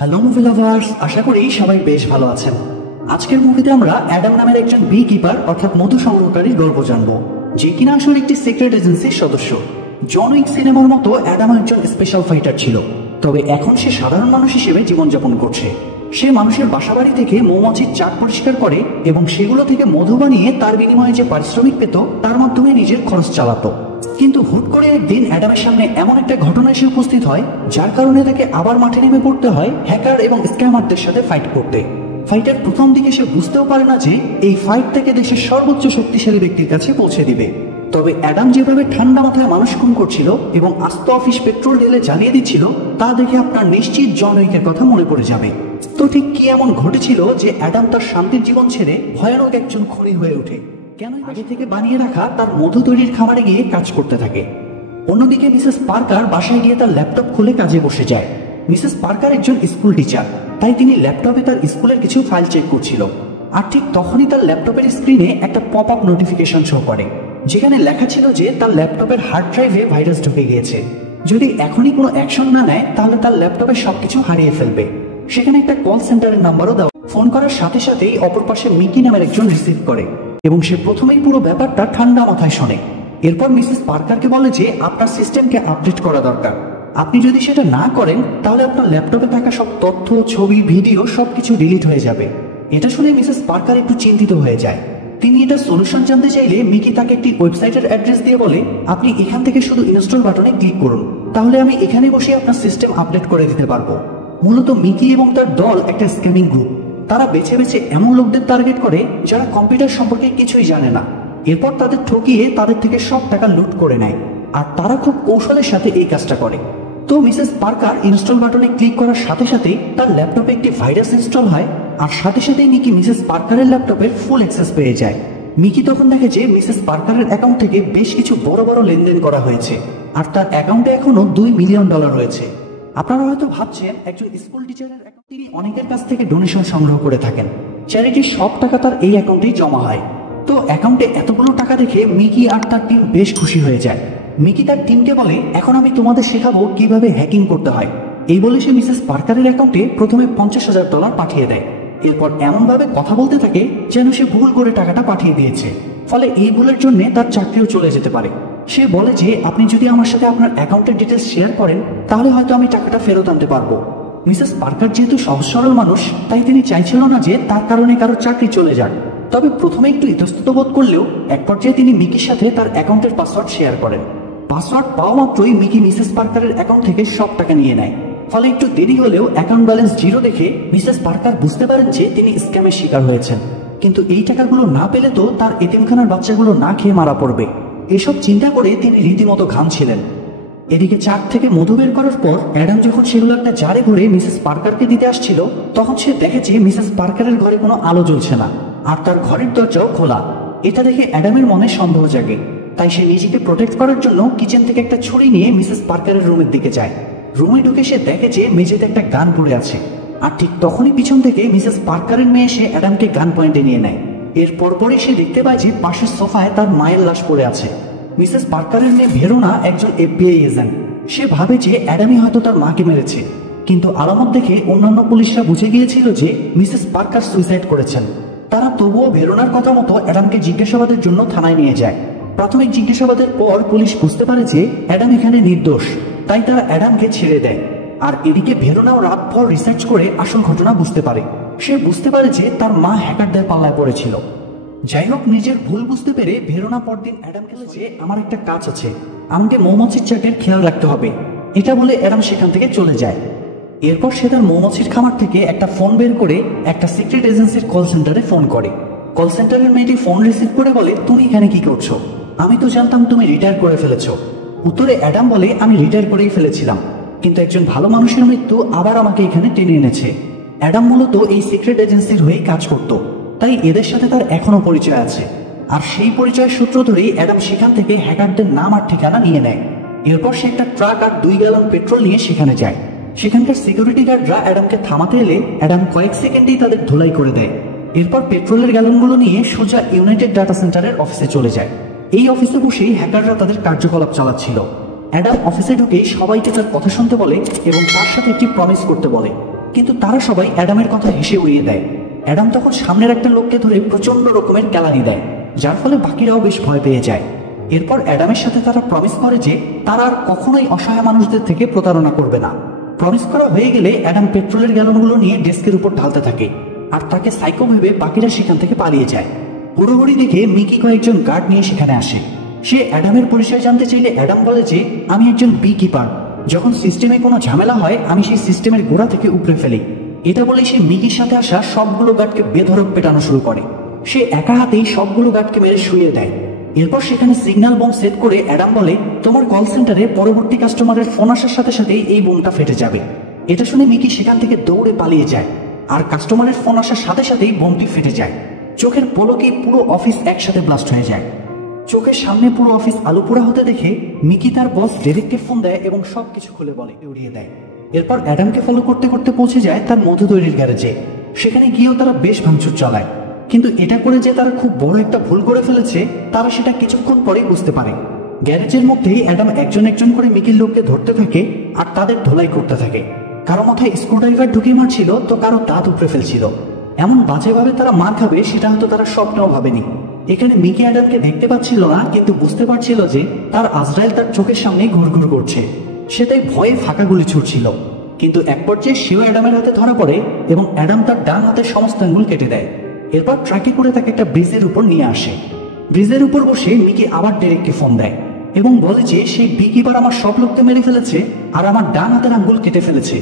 Hello movie lovers, আশা করি সবাই বেশ ভালো আছেন। আজকের মুভিতে আমরা অ্যাডাম নামের একজন বি কিপার অর্থাৎ মধু সংগ্রহকারীর গল্প জানবো, যে কিনা আসলে একটি সিক্রেট এজেন্সির সদস্য। জন উইক সিনেমার মতো অ্যাডাম একজন স্পেশাল ফাইটার ছিল, তবে এখন সে সাধারণ মানুষ হিসেবে জীবনযাপন করছে। সে মানুষের বাসাবাড়ি থেকে মৌমাছির চাক পরিষ্কার করে এবং সেগুলো থেকে মধু বানিয়ে তার বিনিময়ে যে পারিশ্রমিক পেত তার মাধ্যমে নিজের খরচ চালাতো। কিন্তু হুট করে একদিন অ্যাডামের সামনে এমন একটা ঘটনা এসে উপস্থিত হয়, যার কারণে তাকে আবার মাঠে নেমে পড়তে হয় হ্যাকার এবং স্ক্যামারদের সাথে ফাইট করতে। ফাইটের প্রথম দিকে সে বুঝতেও পারে না যে এই ফাইট থেকে দেশের সর্বোচ্চ শক্তিশালী ব্যক্তির কাছে পৌঁছে দিবে। তবে অ্যাডাম যেভাবে ঠান্ডা মাথায় মানুষ খুন করছিল এবং আস্ত অফিস পেট্রোল ঢেলে জ্বালিয়ে দিচ্ছিল, তা দেখে আপনার নিশ্চিত জন উইকের কথা মনে পড়ে যাবে। তো ঠিক কি এমন ঘটেছিল যে অ্যাডাম তার শান্তির জীবন ছেড়ে ভয়ানক একজন খুনি হয়ে ওঠে? কেন আগে থেকে বানিয়ে রাখা তার মধু তৈরির খামারে গিয়ে কাজ করতে থাকে? অন্যদিকে মিসেস পার্কার বাসায় গিয়ে তার ল্যাপটপ খুলে কাজে বসে যায়। মিসেস পার্কার একজন স্কুল টিচার, তাই তিনি ল্যাপটপে তার স্কুলের কিছু ফাইল চেক করছিল। আর ঠিক তখনই তার ল্যাপটপের স্ক্রিনে একটা পপ আপ নোটিফিকেশন শো করে, যেখানে লেখা ছিল যে তার ল্যাপটপের হার্ড ড্রাইভে ভাইরাস ঢুকে গিয়েছে। যদি এখনই কোনো অ্যাকশন না নেয় তাহলে তার ল্যাপটপে সবকিছু হারিয়ে ফেলবে। সেখানে একটা কল সেন্টারের নাম্বারও দেওয়া। ফোন করার সাথে সাথেই অপর পাশে মিকি নামের একজন রিসিভ করে এবং সে প্রথমেই পুরো ব্যাপারটা ঠান্ডা মাথায় শোনে। এরপর মিসেস পার্কারকে বলে যে আপনার সিস্টেমকে আপডেট করা দরকার। আপনি যদি সেটা না করেন তাহলে আপনার ল্যাপটপে থাকা সব তথ্য, ছবি, ভিডিও সবকিছু ডিলিট হয়ে যাবে। এটা শুনে মিসেস পার্কার একটু চিন্তিত হয়ে যায়। তিনি এটা সলিউশন জানতে চাইলে মিকি তাকে একটি ওয়েবসাইটের অ্যাড্রেস দিয়ে বলে, আপনি এখান থেকে শুধু ইনস্টল বাটনে ক্লিক করুন, তাহলে আমি এখানে বসে আপনার সিস্টেম আপডেট করে দিতে পারবো। মূলত মিকি এবং তার দল একটা স্ক্যামিং গ্রুপ। তারা বেছে বেছে এমন লোকদের টার্গেট করে যারা কম্পিউটার সম্পর্কে কিছুই জানে না। এরপর তাদের ঠকিয়ে তাদের থেকে সব টাকা লুট করে নেয়, আর তারা খুব কৌশলের সাথে এই কাজটা করে। তো মিসেস পার্কার ইনস্টল বাটনে ক্লিক করার সাথে সাথেই তার ল্যাপটপে একটি ভাইরাস ইনস্টল হয়, আর সাথে সাথেই মিকি মিসেস পার্কারের ল্যাপটপের ফুল অ্যাক্সেস পেয়ে যায়। মিকি তখন দেখে যে মিসেস পার্কারের অ্যাকাউন্ট থেকে বেশ কিছু বড় বড় লেনদেন করা হয়েছে, আর তার অ্যাকাউন্টে এখনো $2 মিলিয়ন রয়েছে। আপনারা হয়তো ভাবছেন একজন স্কুল টিচারের অ্যাকাউন্ট, তিনি অনেকের কাছ থেকে ডোনেশন সংগ্রহ করে থাকেন। চ্যারিটির সব টাকা তার এই অ্যাকাউন্টেই জমা হয়। তো অ্যাকাউন্টে এতগুলো টাকা দেখে মিকি আর তার টিম বেশ খুশি হয়ে যায়। মিকি তার টিমকে বলে, এখন আমি তোমাদের শেখাবো কিভাবে হ্যাকিং করতে হয়। এই বলে সে মিসেস পার্কারের অ্যাকাউন্টে প্রথমে $50,000 পাঠিয়ে দেয়। এরপর এমনভাবে কথা বলতে থাকে যেন সে ভুল করে টাকাটা পাঠিয়ে দিয়েছে, ফলে এই ভুলের জন্য তার চাকরিও চলে যেতে পারে। সে বলে যে আপনি যদি আমার সাথে আপনার অ্যাকাউন্টের ডিটেলস শেয়ার করেন তাহলে হয়তো আমি টাকাটা ফেরত আনতে পারবো। মিসেস পার্কার যেহেতু সহজ সরল মানুষ, তাই তিনি চাইছিল না যে তার কারণে কারো চাকরি চলে যাক। তবে প্রথমে একটু ইতস্তত বোধ করলেও এক পর্যায়ে তিনি মিকির সাথে তার অ্যাকাউন্টের পাসওয়ার্ড শেয়ার করেন। পাসওয়ার্ড পাওয়া মাত্রই মিকি মিসেস পার্কারের অ্যাকাউন্ট থেকে সব টাকা নিয়ে নেয়। ফলে একটু দেরি হলেও অ্যাকাউন্ট ব্যালেন্স 0 দেখে মিসেস পার্কার বুঝতে পারেন যে তিনি স্ক্যামের শিকার হয়েছেন। কিন্তু এই টাকাগুলো না পেলে তো তার এতিমখানার বাচ্চাগুলো না খেয়ে মারা পড়বে। এসব চিন্তা করে তিনি রীতিমতো ঘামছিলেন। এদিকে চাক থেকে মধু বের করার পর অ্যাডাম যখন সেগুলো একটা জারে ভরে মিসেস পার্কারকে দিতে আসছিল, তখন সে দেখে যে মিসেস পার্কারের ঘরে কোনো আলো জ্বলছে না, আর তার ঘরের দরজাও খোলা। এটা দেখে অ্যাডামের মনে সন্দেহ জাগে, তাই সে নিজেকে প্রোটেক্ট করার জন্য কিচেন থেকে একটা ছুরি নিয়ে মিসেস পার্কারের রুমের দিকে যায়। রুমে ঢুকে সে দেখে যে মেঝেতে একটা গান পড়ে আছে, আর ঠিক তখনই পিছন থেকে মিসেস পার্কারের মেয়ে এসে অ্যাডামকে গান পয়েন্টে নিয়ে নেয়। এর পরপরই সে দেখতে পায় যে পাশের সোফায় তার মায়ের লাশ পড়ে আছে। মিসেস পার্কারের মেয়ে ভেরোনা একজন FBI এজেন্ট। সে ভাবে যে অ্যাডামই হয়তো তার মাকে মেরেছে, কিন্তু আলামত দেখে অন্যান্য পুলিশরা বুঝে গিয়েছিল যে মিসেস পার্কার সুইসাইড করেছেন। তারা তবুও ভেরোনার কথা মতো অ্যাডামকে জিজ্ঞাসাবাদের জন্য থানায় নিয়ে যায়। প্রাথমিক জিজ্ঞাসাবাদের পর পুলিশ বুঝতে পারে যে অ্যাডাম এখানে নির্দোষ, তাই তারা অ্যাডামকে ছেড়ে দেয়। আর এদিকে ভেরোনাও রাতভর রিসার্চ করে আসল ঘটনা বুঝতে পারে। সে বুঝতে পারে যে তার মা হ্যাকারদের পাল্লায় পড়েছিল। যাই হোক, নিজের ভুল বুঝতে পেরে ভেরোনা পরদিন অ্যাডামকে বলে যে আমার একটা কাজ আছে, আমাকে মৌমাছির চাকের খেয়াল রাখতে হবে। এটা বলে অ্যাডাম সেখান থেকে চলে যায়। এরপর সে তার মৌমাছির খামার থেকে একটা ফোন বের করে একটা সিক্রেট এজেন্সির কল সেন্টারে ফোন করে। কল সেন্টারের মেয়েটি ফোন রিসিভ করে বলে, তুমি এখানে কি করছো? আমি তো জানতাম তুমি রিটায়ার করে ফেলেছো। উত্তরে অ্যাডাম বলে, আমি রিটায়ার করেই ফেলেছিলাম, কিন্তু একজন ভালো মানুষের মৃত্যু আবার আমাকে এখানে টেনে এনেছে। অ্যাডাম মূলত এই সিক্রেট এজেন্সির হয়েই কাজ করত, তাই এদের সাথে তার এখনো পরিচয় আছে। আর সেই পরিচয়ের সূত্র ধরেই অ্যাডাম সেখান থেকে হ্যাকারদের নাম আর ঠিকানা নিয়ে নেয়। এরপর সে একটা ট্রাক আর 2 গ্যালন পেট্রোল নিয়ে সেখানে যায়। সেখানকার সিকিউরিটি গার্ডরা অ্যাডামকে থামাতে এলে অ্যাডাম কয়েক সেকেন্ডেই তাদের ধুলাই করে দেয়। এরপর পেট্রোলের গ্যালনগুলো নিয়ে সোজা ইউনাইটেড ডাটা সেন্টারের অফিসে চলে যায়। এই অফিসে বসেই হ্যাকাররা তাদের কার্যকলাপ চালাচ্ছিল। অ্যাডাম অফিসে ঢুকেই সবাইকে তার কথা শুনতে বলে এবং তার সাথে একটি প্রমিস করতে বলে। কিন্তু তারা সবাই অ্যাডামের কথা হেসে উড়িয়ে দেয়। অ্যাডাম তখন সামনের একটা লোককে ধরে প্রচন্ড রকমের কেলানি দেয়, যার ফলে বাকিরাও বেশ ভয় পেয়ে যায়। এরপর অ্যাডামের সাথে তারা প্রমিস করে যে তারা আর কখনোই অসহায় মানুষদের থেকে প্রতারণা করবে না। প্রমিস করা হয়ে গেলে অ্যাডাম পেট্রোলের গ্যালনগুলো নিয়ে ডেস্কের উপর ঢালতে থাকে, আর তাকে সাইকো ভেবে বাকিরা সেখান থেকে পালিয়ে যায়। হুড়োহুড়ি দেখে মিকি কয়েকজন গার্ড নিয়ে সেখানে আসে। সে অ্যাডামের পরিচয় জানতে চাইলে অ্যাডাম বলে যে আমি একজন বি কিপার, যখন সিস্টেমে কোনো ঝামেলা হয় আমি সেই সিস্টেমের গোড়া থেকে উপড়ে ফেলি। এটা বলে সে মিকির সাথে আসা সবগুলো গার্ডকে বেধড়ক পেটানো শুরু করে। সে একা হাতেই সবগুলো গার্ডকে মেরে শুয়ে দেয়। এরপর সেখানে সিগন্যাল বোম সেট করে অ্যাডাম বলে তোমার কল সেন্টারে পরবর্তী কাস্টমারের ফোন আসার সাথে সাথেই এই বোমটা ফেটে যাবে। এটা শুনে মিকি সেখান থেকে দৌড়ে পালিয়ে যায়, আর কাস্টমারের ফোন আসার সাথে সাথেই বোমটি ফেটে যায়। চোখের পলকে পুরো অফিস একসাথে ব্লাস্ট হয়ে যায়। চোখের সামনে পুরো অফিস আলুপোড়া হতে দেখে মিকি তার বস ডেরেককে ফোন দেয় এবং সবকিছু খুলে বলে উড়িয়ে দেয়। এরপর অ্যাডামকে ফলো করতে করতে পৌঁছে যায় তার মধু তৈরির গ্যারেজে। সেখানে গিয়েও তারা বেশ ভাঙচুর চালায়, কিন্তু এটা করে যে তারা খুব বড় একটা ভুল করে ফেলেছে তারা সেটা কিছুক্ষণ পরেই বুঝতে পারে। গ্যারেজের মধ্যেই অ্যাডাম একজন একজন করে মিকির লোককে ধরতে থাকে আর তাদের ধোলাই করতে থাকে। কারো মাথায় স্ক্রুড্রাইভার ঢুকিয়ে মারছিল, তো কারো দাঁত উপড়ে ফেলছিল। এমন বাজেভাবে তারা মার খাবে সেটা হয়তো তারা স্বপ্নেও ভাবেনি। এখানে মিকি অ্যাডামকে দেখতে পাচ্ছিল না, কিন্তু বুঝতে পারছিল যে তার আজরাইল তার চোখের সামনে ঘুরঘুর করছে। সেটাই ভয়ে ফাঁকা গুলি ছুটছিল। কিন্তু এক পর্যায়ে সেও অ্যাডামের হাতে ধরা পড়ে এবং অ্যাডাম তার ডান হাতের সমস্ত আঙ্গুল কেটে দেয়। এরপর ট্রাকে করে তাকে একটা ব্রিজের উপর নিয়ে আসে। ব্রিজের উপর বসে মিকি আবার ডেরেককে ফোন দেয় এবং বলে যে সেই বি কিপার আমার সব লোককে মেরে ফেলেছে আর আমার ডান হাতের আঙ্গুল কেটে ফেলেছে।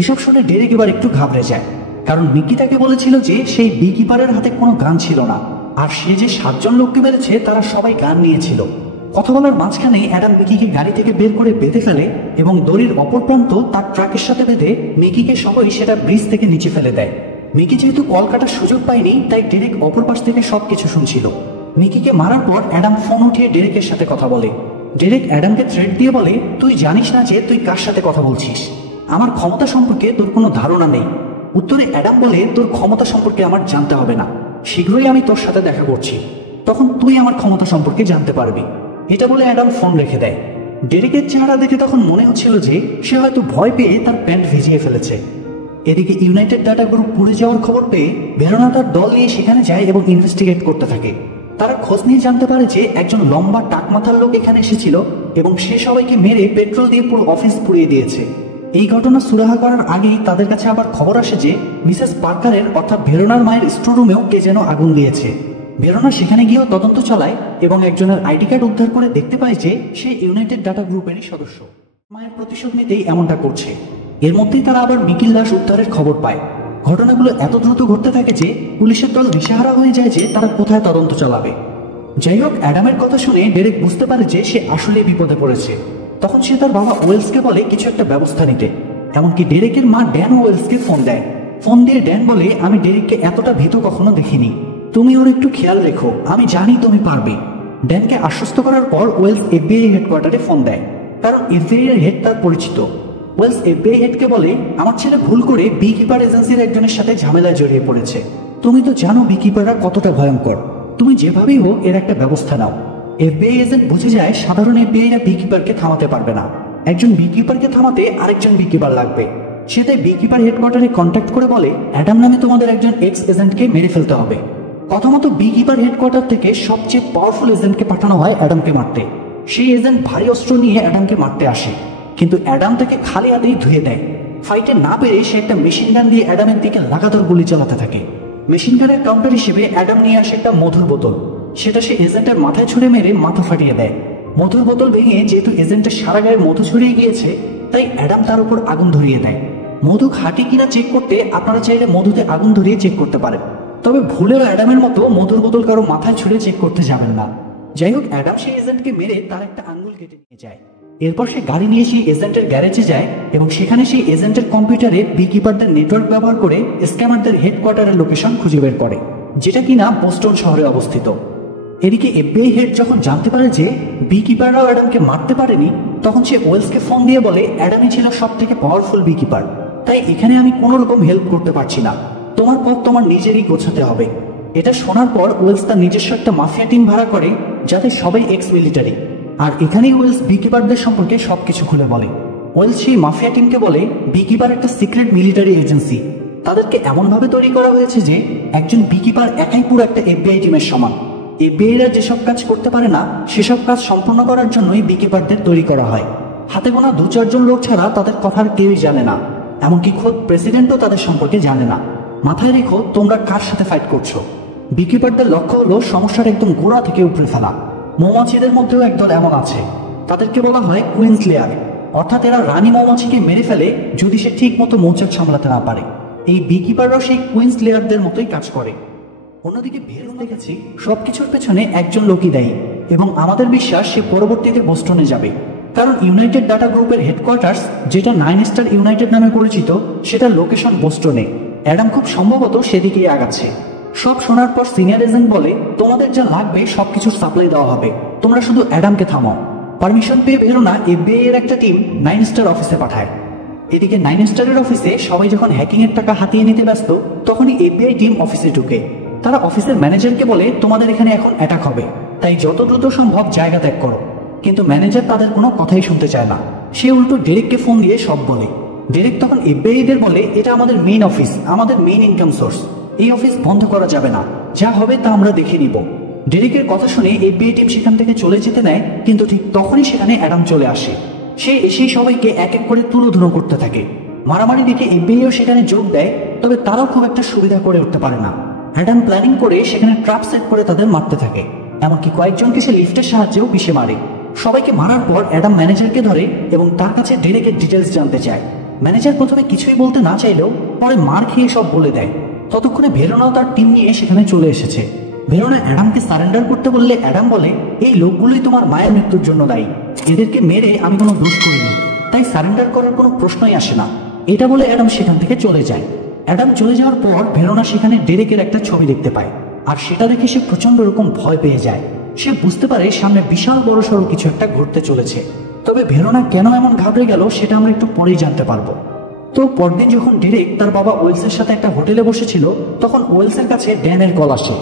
এসব শুনে ডেরেক এবার একটু ঘাবড়ে যায়, কারণ মিকি তাকে বলেছিল যে সেই বি কিপারের হাতে কোনো গান ছিল না, আর সে যে 7 জন লোককে মেরেছে তারা সবাই গান নিয়েছিল। কথা বলার মাঝখানে অ্যাডাম মিকিকে গাড়ি থেকে বের করে বেঁধে ফেলে এবং দড়ির অপর প্রান্ত তার ট্রাকের সাথে বেঁধে মিকিকে সবাই সেটা ব্রিজ থেকে নিচে ফেলে দেয়। মিকি যেহেতু কল কাটার সুযোগ পায়নি, তাই ডেরেক অপর পাশ থেকে সবকিছু শুনছিল। মিকিকে মারার পর অ্যাডাম ফোন উঠিয়ে ডেরেকের সাথে কথা বলে। ডেরেক অ্যাডামকে থ্রেট দিয়ে বলে তুই জানিস না যে তুই কার সাথে কথা বলছিস, আমার ক্ষমতা সম্পর্কে তোর কোনো ধারণা নেই। উত্তরে অ্যাডাম বলে তোর ক্ষমতা সম্পর্কে আমার জানতে হবে না, শীঘ্রই আমি তোর সাথে দেখা করছি, তখন তুই আমার ক্ষমতা সম্পর্কে জানতে পারবি। এটা বলে অ্যাডাম ফোন রেখে দেয়। ডেরেকের চেহারা দেখে তখন মনে হচ্ছিল যে সে হয়তো ভয় পেয়ে তার প্যান্ট ভিজিয়ে ফেলেছে। এদিকে ইউনাইটেড ডাটা গ্রুপ পুড়ে যাওয়ার খবর পেয়ে ভেরোনা তার দল নিয়ে সেখানে যায় এবং ইনভেস্টিগেট করতে থাকে। তারা খোঁজ নিয়ে জানতে পারে যে একজন লম্বা টাকমাথার লোক এখানে এসেছিল এবং সে সবাইকে মেরে পেট্রোল দিয়ে পুরো অফিস পুড়িয়ে দিয়েছে। এই ঘটনা সুরাহা করার আগেই তাদের কাছে আবার খবর আসে যে মিসেস পার্কারের অর্থাৎ ভেরোনার মায়ের স্টোররুমেও কে যেন আগুন দিয়েছে। ভেরোনা সেখানে গিয়েও তদন্ত চালায় এবং একজনের আইডি কার্ড উদ্ধার করে দেখতে পায় যে সে ইউনাইটেড ডাটা গ্রুপেরই সদস্য। মায়ের প্রতিশোধ নিতেই এমনটা করছে। এর মধ্যেই তারা আবার মিকির লাশ উদ্ধারের খবর পায়। ঘটনাগুলো এত দ্রুত ঘটতে থাকে যে পুলিশের দল দিশেহারা হয়ে যায় যে তারা কোথায় তদন্ত চালাবে। যাই হোক, অ্যাডামের কথা শুনে ডেরেক বুঝতে পারে যে সে আসলে বিপদে পড়েছে। তখন সে তার বাবা ওয়েলসকে বলে কিছু একটা ব্যবস্থা নিতে। এমনকি ডেরেকের মা ড্যান ওয়েলসকে ফোন দেয়। ফোন দিয়ে ড্যান বলে আমি ডেরেককে এতটা ভীত কখনো দেখিনি, তুমি ওর একটু খেয়াল রেখো, আমি জানি তুমি পারবে। ড্যানকে আশ্বস্ত করার পর ওয়েলস এফবিআই হেডকোয়ার্টারে ফোন দেয়, কারণ এফবিআই এর হেড তার পরিচিত। ওয়েলস এফবিআই হেডকে বলে আমার ছেলে ভুল করে বি কিপার এজেন্সির একজনের সাথে ঝামেলায় জড়িয়ে পড়েছে। তুমি তো জানো বি কিপাররা কতটা ভয়ঙ্কর, তুমি যেভাবেই হোক এর একটা ব্যবস্থা নাও। এফবিআই এজেন্ট বুঝে যায় সাধারণ এফবিআইরা বি কিপারকে থামাতে পারবে না, একজন বি কিপারকে থামাতে আরেকজন বি কিপার লাগবে। সে তাই বি কিপার হেডকোয়ার্টারে কন্ট্যাক্ট করে বলে অ্যাডাম নামে তোমাদের একজন এক্স এজেন্টকে মেরে ফেলতে হবে। কথা মতো বি কিপার হেডকোয়ার্টার থেকে সবচেয়ে পাওয়ারফুল এজেন্টকে পাঠানো হয় অ্যাডামকে মারতে। সেই এজেন্ট ভারী অস্ত্র নিয়ে অ্যাডামকে মারতে আসে, কিন্তু অ্যাডাম তাকে খালি হাতেই ধুয়ে দেয়। ফাইটে না পেরে সে একটা মেশিন গান দিয়ে অ্যাডামের দিকে লাগাতার গুলি চালাতে থাকে। মেশিন গানের কাউন্টার হিসেবে অ্যাডাম নিয়ে আসে একটা মধুর বোতল, সেটা সে এজেন্টের মাথায় ছুঁড়ে মেরে মাথা ফাটিয়ে দেয়। মধুর বোতল ভেঙে যেহেতু এজেন্টের সারা গায়ে মধু ছড়িয়ে গিয়েছে, তাই অ্যাডাম তার উপর আগুন ধরিয়ে দেয়। মধু খাঁটি কিনা চেক করতে আপনারা চাইলে মধুতে আগুন ধরিয়ে চেক করতে পারেন, তবে ভুলেও অ্যাডামের মতো মধুর বোতল কারো মাথায় ছুঁড়ে চেক করতে যাবেন না। যাই হোক, অ্যাডাম সেই এজেন্টকে মেরে তার একটা আঙ্গুল কেটে নিয়ে যায়। এরপর সে গাড়ি নিয়ে সেই এজেন্টের গ্যারেজে যায় এবং সেখানে সেই এজেন্টের কম্পিউটারে বিকিপারদের নেটওয়ার্ক ব্যবহার করে স্ক্যামারদের হেডকোয়ার্টারের লোকেশন খুঁজে বের করে, যেটা কিনা বোস্টন শহরে অবস্থিত। এদিকে এফবিআই হেড যখন জানতে পারে যে বিকিপাররাও অ্যাডামকে মারতে পারেনি, তখন সে ওয়েলসকে ফোন দিয়ে বলে অ্যাডামই ছিল সব থেকে পাওয়ারফুল বিকিপার, তাই এখানে আমি কোনো রকম হেল্প করতে পারছি না, তোমার পথ তোমার নিজেরই গোছাতে হবে। এটা শোনার পর ওয়েলস তার নিজস্ব একটা মাফিয়া টিম ভাড়া করে, যাতে সবাই এক্স মিলিটারি। আর এখানেই ওয়েলস বিকিপারদের সম্পর্কে সবকিছু খুলে বলে। ওয়েলস সেই মাফিয়া টিমকে বলে বিকিপার একটা সিক্রেট মিলিটারি এজেন্সি। তাদেরকে এমনভাবে তৈরি করা হয়েছে যে একজন বিকিপার একাই পুরো একটা এফবিআই টিমের সমান। এফবিআইরা যেসব কাজ করতে পারে না সেসব কাজ সম্পূর্ণ করার জন্যই বিকিপারদের তৈরি করা হয়। হাতে গোনা 2-4 জন লোক ছাড়া তাদের কথার কেউই জানে না, এমনকি খোদ প্রেসিডেন্টও তাদের সম্পর্কে জানে না। মাথায় রেখো তোমরা কার সাথে ফাইট করছো। বিকিপারদের লক্ষ্য হলো সমস্যার একদম গোড়া থেকে উপড়ে ফেলা। মৌমাছিদের মধ্যেও একদল এমন আছে, তাদেরকে বলা হয় কুইন্স লেয়ার, অর্থাৎ এরা রানী মৌমাছিকে মেরে ফেলে যদি সে ঠিক মতো মৌচাক সামলাতে না পারে। এই বিকিপাররাও সেই কুইন্স লেয়ারদের মতোই কাজ করে। অন্যদিকে ভেরন দেখেছি সবকিছুর পেছনে একজন লোকই দায়ী, এবং আমাদের বিশ্বাস সে পরবর্তীতে বোস্টনে যাবে, কারণ ইউনাইটেড ডাটা গ্রুপের হেডকোয়ার্টার্স, যেটা 9 স্টার ইউনাইটেড নামে পরিচিত, সেটার লোকেশন বোস্টনে। অ্যাডাম খুব সম্ভবত সেদিকেই আগাচ্ছে। সব শোনার পর সিনিয়র এজেন্ট বলে তোমাদের যা লাগবে সবকিছুর সাপ্লাই দেওয়া হবে, তোমরা শুধু অ্যাডামকে থামাও। পারমিশন পেয়ে ভেরোনা এফবিআই এর একটা টিম 9 স্টার অফিসে পাঠায়। এদিকে 9 স্টারের অফিসে সবাই যখন হ্যাকিং এর টাকা হাতিয়ে নিতে ব্যস্ত, তখনই এফবিআই টিম অফিসে ঢুকে। তারা অফিসের ম্যানেজারকে বলে তোমাদের এখানে এখন অ্যাটাক হবে, তাই যত দ্রুত সম্ভব জায়গা ত্যাগ করো। কিন্তু ম্যানেজার তাদের কোনো কথাই শুনতে চায় না। সে উল্টো ডেরেককে ফোন দিয়ে সব বলে। ডেরেক তখন এফবিআইদের বলে এটা আমাদের মেইন অফিস, আমাদের মেইন ইনকাম সোর্স, এই অফিস বন্ধ করা যাবে না, যা হবে তা আমরা দেখে নিব। ডেরেকের কথা শুনে এফবিআই টিম সেখান থেকে চলে যেতে নেয়, কিন্তু ঠিক তখনই সেখানে অ্যাডাম চলে আসে। সে এসেই সবাইকে এক এক করে তুলোধুনো করতে থাকে। মারামারি দেখে এফবিআইও সেখানে যোগ দেয়, তবে তারাও খুব একটা সুবিধা করে উঠতে পারে না। অ্যাডাম প্ল্যানিং করে সেখানে ট্র্যাপ সেট করে তাদের মারতে থাকে, এমনকি কয়েকজনকে সে লিফটের সাহায্যেও পিষে মারে। সবাইকে মারার পর অ্যাডাম ম্যানেজারকে ধরে এবং তার কাছে ডেরেকের ডিটেলস জানতে চায়। ম্যানেজার প্রথমে কিছুই বলতে না চাইলেও পরে মার খেয়ে সব বলে দেয়। ততক্ষণে ভেরোনাও তার টিম নিয়ে সেখানে চলে এসেছে। ভেরোনা অ্যাডামকে সারেন্ডার করতে বললে অ্যাডাম বলে এই লোকগুলোই তোমার মায়ের মৃত্যুর জন্য দায়ী, এদেরকে মেরে আমি কোনো দোষ করিনি, তাই সারেন্ডার করার কোনো প্রশ্নই আসে না। এটা বলে অ্যাডাম সেখান থেকে চলে যায়। অ্যাডাম চলে যাওয়ার পর ভেরোনা সেখানে ডেরেকের একটা ছবি দেখতে পায়, আর সেটা দেখে সে প্রচন্ড রকম ভয় পেয়ে যায়। সে বুঝতে পারে সামনে বিশাল বড় সড়ো কিছু একটা ঘটতে চলেছে। তবে ভেরোনা কেন এমন ঘাবড়ে গেল সেটা আমরা একটু পরেই জানতে পারবো। তো পরদিন যখন ডেরেক তার বাবা ওয়েলসের সাথে একটা হোটেলে বসেছিল, তখন ওয়েলসের কাছে ড্যানের কল আসে।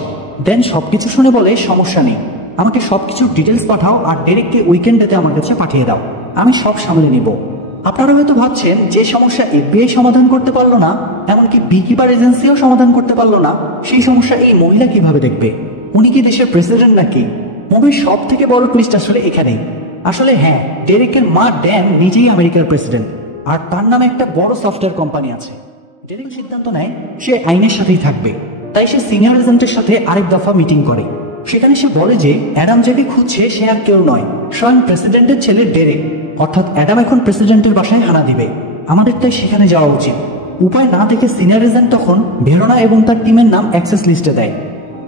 ড্যান সবকিছু শুনে বলে সমস্যা নেই, আমাকে সবকিছুর ডিটেলস পাঠাও আর ডেরেককে উইকেন্ডেতে আমার কাছে পাঠিয়ে দাও, আমি সব সামলে নিব। আপনারা হয়তো ভাবছেন যে সমস্যা এফবিআই সমাধান করতে পারলো না, এমনকি বিকিপার এজেন্সিও সমাধান করতে পারলো না, সেই সমস্যা এই মহিলা কিভাবে দেখবে? উনি কি দেশের প্রেসিডেন্ট নাকি? মুভির সব থেকে বড় টুইস্ট আসলে এখানেই। আসলে হ্যাঁ, ডেরেকের মা ড্যান নিজেই আমেরিকার প্রেসিডেন্ট, আর তার নামে একটা বড় সফটওয়্যার কোম্পানি আছে। ডেরেক সিদ্ধান্ত নেয় সে আইনের সাথেই থাকবে, তাই সে সিনিয়র এজেন্টের সাথে আরেক দফা মিটিং করে। সেখানে সে বলে যে অ্যাডাম যাকে খুঁজছে সে আর কেউ নয়, স্বয়ং প্রেসিডেন্টের ছেলে ডেরেক। অর্থাৎ অ্যাডাম এখন প্রেসিডেন্টের বাসায় হানা দিবে, আমাদের তাই সেখানে যাওয়া উচিত। উপায় না দেখে সিনিয়র এজেন্ট তখন ভেরোনা এবং তার টিমের নাম অ্যাক্সেস লিস্টে দেয়।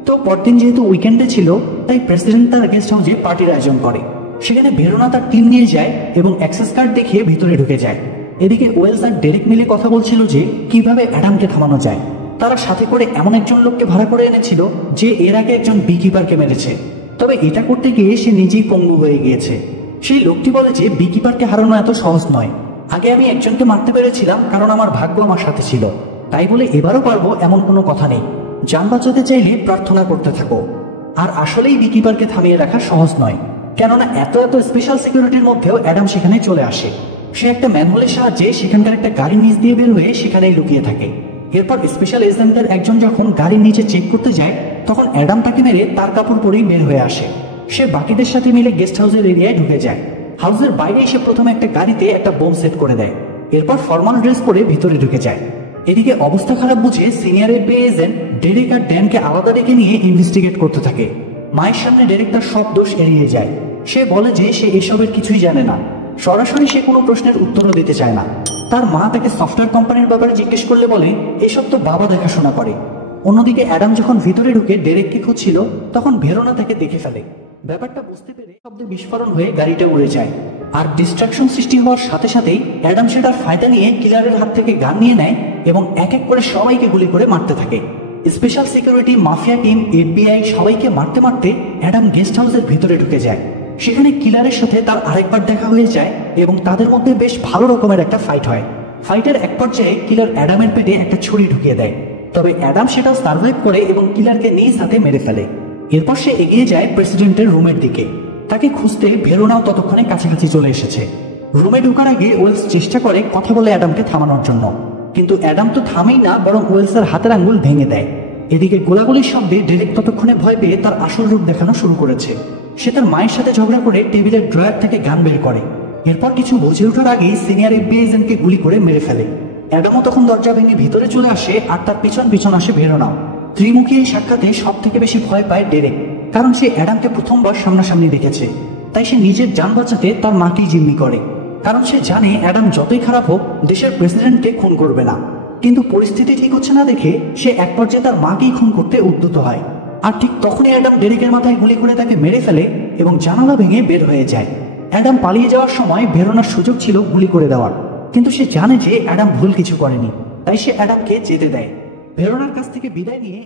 তো পরদিন যেহেতু উইকেন্ডে ছিল, তাই প্রেসিডেন্ট তার গেস্ট হাউসে পার্টির আয়োজন করে। সেখানে ভেরোনা তার টিম নিয়ে যায় এবং অ্যাক্সেস কার্ড দেখিয়ে ভিতরে ঢুকে যায়। এদিকে ওয়েলস আর ডেরেক মিলে কথা বলছিল যে কিভাবে অ্যাডামকে থামানো যায়। তারা সাথে করে এমন একজন লোককে ভাড়া করে এনেছিল যে এর আগে একজন বিকিপারকে মেরেছে, তবে এটা করতে গিয়ে সে নিজেই পঙ্গু হয়ে গিয়েছে। সেই লোকটি বলে যে বিকিপারকে হারানো এত সহজ নয়, আগে আমি একজনকে মারতে পেরেছিলাম কারণ আমার ভাগ্য আমার সাথে ছিল, তাই বলে এবারও পারবো এমন কোনো কথা নেই, যান বাঁচাতে চাইলে প্রার্থনা করতে থাকো। আর আসলেই বিকিপারকে থামিয়ে রাখা সহজ নয়, কেননা এত এত স্পেশাল সিকিউরিটির মধ্যেও অ্যাডাম সেখানে চলে আসে। সে একটা ম্যানহোলের সাহায্যে সেখানকার একটা গাড়ির নিচ দিয়ে বের হয়ে সেখানেই লুকিয়ে থাকে। এরপর স্পেশাল এজেন্টের একজন যখন গাড়ির নিচে চেক করতে যায়, তখন অ্যাডাম তাকে মেরে তার কাপড় পরেই বের হয়ে আসে। সে বাকিদের সাথে মিলে গেস্ট হাউসের এরিয়ায় ঢুকে যায়। হাউসের বাইরে এসে প্রথমে একটা গাড়িতে একটা বোম সেট করে দেয়, এরপর ফর্মাল ড্রেস পরে ভিতরে ঢুকে যায়। এদিকে অবস্থা খারাপ বুঝে সিনিয়র এফবিআই এজেন্ট ডেরেক আর ড্যানকে আলাদা ডেকে নিয়ে ইনভেস্টিগেট করতে থাকে। মায়ের সামনে ডেরেক তার সব দোষ এড়িয়ে যায়। সে বলে যে সে এসবের কিছুই জানে না, সরাসরি সে কোনো প্রশ্নের উত্তরও দিতে চায় না। তার মা তাকে সফটওয়্যার কোম্পানির ব্যাপারে জিজ্ঞেস করলে বলে এসব তো বাবা দেখাশোনা করে। অন্যদিকে অ্যাডাম যখন ভিতরে ঢুকে ডেরেককে খুঁজছিল, তখন ভেরোনা তাকে দেখে ফেলে। ব্যাপারটা বুঝতে পেরে শব্দে বিস্ফোরণ হয়ে গাড়িটা উড়ে যায়। আর ডিস্ট্রাকশন সৃষ্টি হওয়ার সাথে সাথেই অ্যাডাম সেটার ফায়দা নিয়ে কিলারের হাত থেকে গান নিয়ে নেয় এবং এক এক করে সবাইকে গুলি করে মারতে থাকে। Special security, mafia team, FBI সবাইকে মারতে মারতে অ্যাডাম গেস্ট হাউসের ভিতরে ঢুকে যায়। সেখানে কিলারের সাথে তার আরেকবার দেখা হয়ে যায় এবং তাদের মধ্যে বেশ ভালো রকমের একটা ফাইট হয়। ফাইটের এক পর্যায়ে কিলার অ্যাডামের পেটে একটা ছুরি ঢুকিয়ে দেয়, তবে অ্যাডাম সেটাও সার্ভাইভ করে এবং কিলারকে নিজ হাতে মেরে ফেলে। এরপর সে এগিয়ে যায় প্রেসিডেন্টের রুমের দিকে। তাকে খুঁজতে ভেরোনাও ততক্ষণে কাছাকাছি চলে এসেছে। রুমে ঢোকার আগে ওয়েলস চেষ্টা করে কথা বলে অ্যাডামকে থামানোর জন্য, কিন্তু অ্যাডাম তো থামেই না, বরং ওয়েলসের হাতের আঙ্গুল ভেঙে দেয়। এদিকে গোলাগুলির শব্দে ডেরেক ততক্ষণে ভয় পেয়ে তার আসল রূপ দেখানো শুরু করেছে। সে তার মায়ের সাথে ঝগড়া করে টেবিলের ড্রয়ার থেকে গান বের করে। এরপর কিছু বুঝে ওঠার আগেই সিনিয়র এফবিআই এজেন্টকে গুলি করে মেরে ফেলে। অ্যাডামও তখন দরজা ভেঙে ভিতরে চলে আসে, আর তার পিছন পিছন আসে ভেরোনা। ত্রিমুখী এই সাক্ষাতে সব থেকে বেশি ভয় পায় ডেরেক, কারণ সে অ্যাডামকে প্রথমবার সামনাসামনি দেখেছে। তাই সে নিজের জান বাঁচাতে তার মাকেই জিম্মি করে, কারণ সে জানে অ্যাডাম যতই খারাপ হোক দেশের প্রেসিডেন্টকে খুন করবে না। কিন্তু পরিস্থিতি ঠিক হচ্ছে না দেখে সে এক পর্যায়ে তার মাকেই খুন করতে উদ্যত হয়। আর ঠিক তখনই অ্যাডাম ডেরেকের মাথায় গুলি করে তাকে মেরে ফেলে এবং জানালা ভেঙে বের হয়ে যায়। অ্যাডাম পালিয়ে যাওয়ার সময় ভেরোনার সুযোগ ছিল গুলি করে দেওয়ার, কিন্তু সে জানে যে অ্যাডাম ভুল কিছু করেনি, তাই সে অ্যাডামকে যেতে দেয়। ভেরোনার কাছ থেকে বিদায় নিয়ে